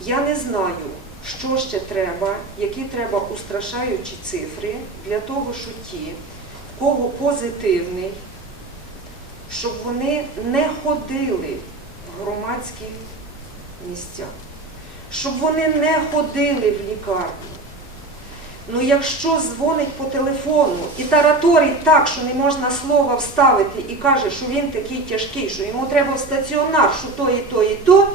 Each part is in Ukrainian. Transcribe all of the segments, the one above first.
Я не знаю, що ще треба, які треба устрашаючі цифри для того, що ті, в кого позитивний, щоб вони не ходили в громадські місця, щоб вони не ходили в лікарню. Ну якщо дзвонить по телефону і тараторить так, що не можна слова вставити і каже, що він такий тяжкий, що йому треба в стаціонар, що то і то і то,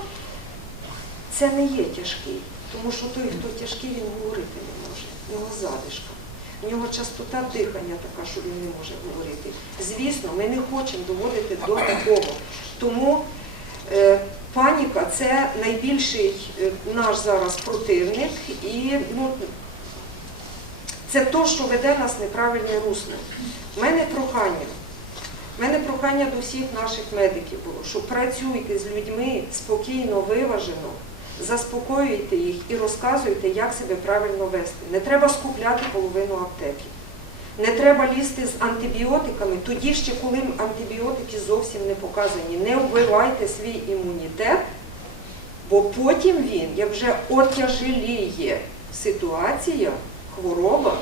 це не є тяжкий. Тому що той, хто тяжкий, він говорити не може. У нього задишка. У нього частота дихання така, що він не може говорити. Звісно, ми не хочемо доводити до такого. Тому паніка – це найбільший наш зараз противник. І це те, що веде нас в неправильне русло. У мене прохання до всіх наших медиків було, що працюйте з людьми спокійно, виважено, заспокоюйте їх і розказуйте, як себе правильно вести. Не треба скупляти половину аптеки. Не треба лізти з антибіотиками, тоді ще, коли антибіотики зовсім не показані. Не вбивайте свій імунітет, бо потім він, як вже отяжеліє ситуація, хвороба,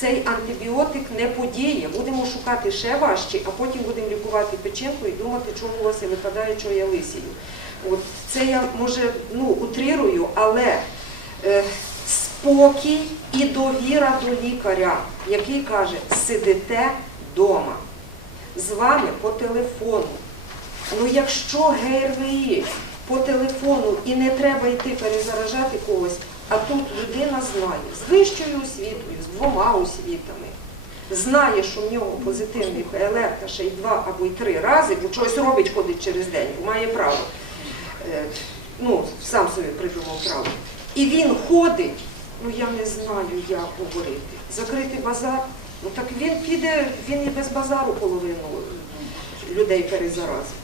цей антибіотик не подіє. Будемо шукати ще важче, а потім будемо лікувати печінку і думати, чого волосся випадає, чого я лисію. От це я, може, утрирую, але спокій і довіра до лікаря, який каже, сидите вдома, з вами по телефону. Ну якщо ГРВІ по телефону і не треба йти перезаражати когось, а тут людина знає, з вищою освітою, з 2 освітами, знає, що в нього позитивний ПЛР та ще й 2 або й 3 рази, бо щось робить, ходить через день, має право. Сам собі придумав право. І він ходить, я не знаю, як говорити. Закрити базар, так він піде, він і без базару половину людей перезаразить.